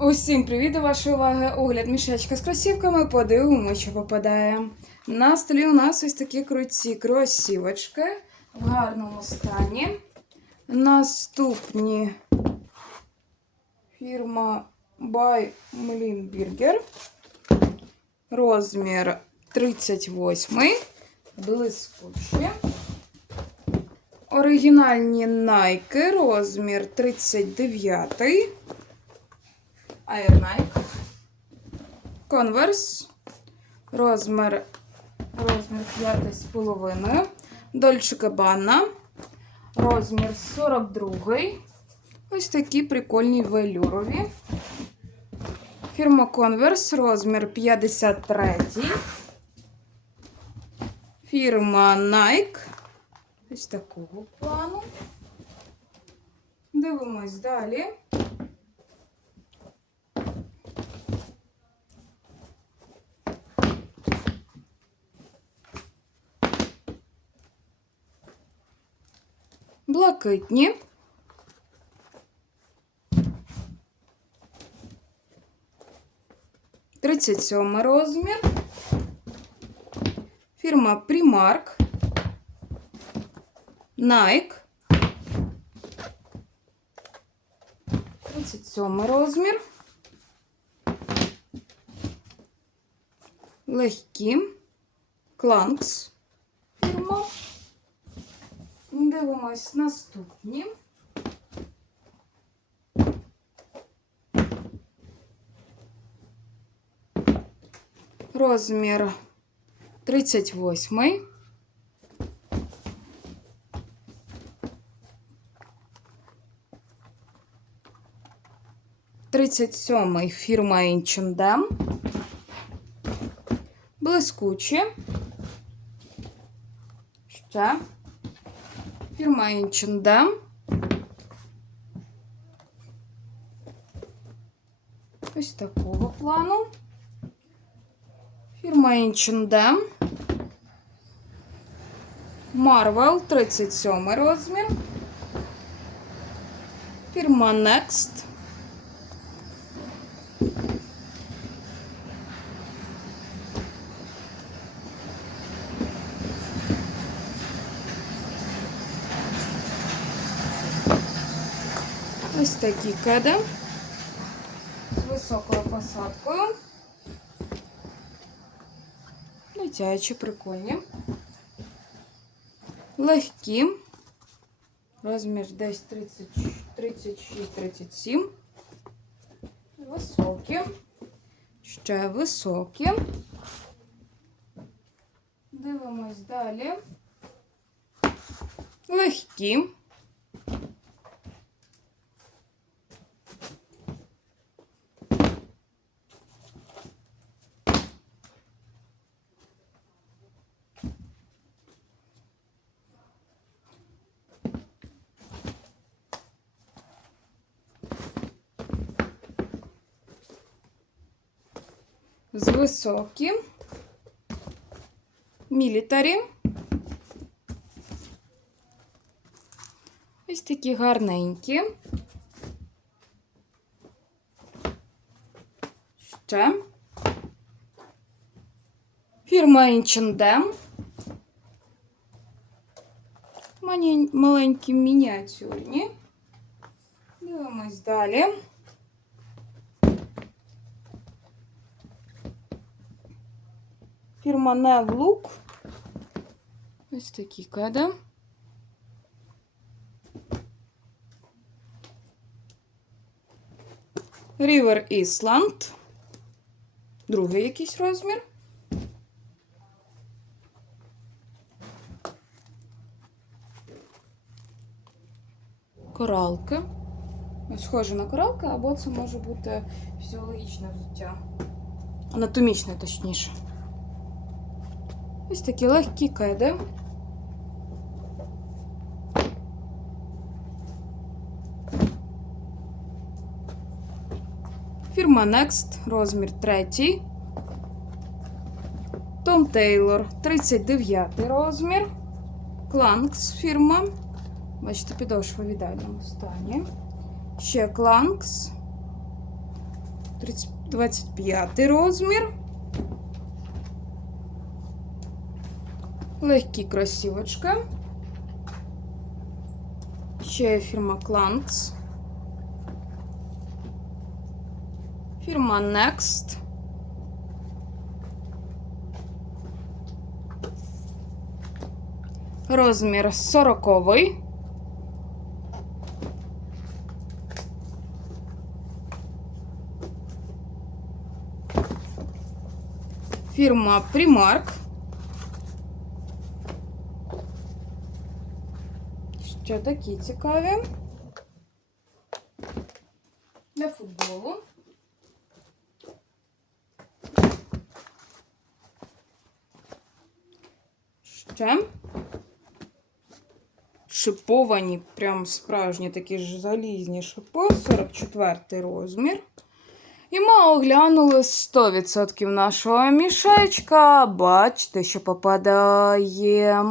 Усім привіт до вашої уваги. Огляд мішечка з кросівками. Подивимо, що попадає. На столі у нас ось такі круті кросівочки в гарному стані. Наступні фірма By Mlinberger. Розмір 38. Блискучі. Оригінальні Nike, розмір 39. Air Nike. Converse. Розмір, розмір 5,5. Dolce Gabbana. Розмір 42. Ось такі прикольні велюрові. Фірма Converse, розмір 53. Фірма Nike. Ось такого плану. Дивимось далі. Блакитні. Тридцять сьомий розмір. Фірма Primark. Nike. 37 розмір. Легкі. Кланкс. Фірма. Дивимось наступні. Розмір 38. Тридцять сьомий фірма H&M. Блискучі. Ще. Фірма H&M. Ось такого плану. Фірма H&M. Marvel, 37 розмір. Фірма Next. Ось такі кеди з високою посадкою. Летячі, прикольні. Легкі. Розмір десь 36-37. Високі. Ще високі. Дивимось далі. Легкі. З високим. Мілітарі. Ось такі гарненькі. Ще. Фірма H&M. Маленькі мініатюрні. Дивимось далі. Фірма Невлук. Ось такі кеди. River Island. Другий якийсь розмір. Коралки. Схоже на коралки, або це може бути фізіологічне взуття. Анатомічне, точніше. Ось такі легкі кеди. Фірма Next, розмір 3. Том Тейлор, 39 розмір. Кланкс фірма. Бачите, підошва в ідеальному стані. Ще Кланкс. 25 розмір. Легкі кросівочки. Ще є фірма Кланц. Фірма Next. Розмір 40. Фірма Primark. Ще такі цікаві. Для футболу. Ще. Шиповані, прям справжні такі ж залізні шипи, 44 розмір. І ми оглянули 100% нашого мішечка. Бачите, що попадає.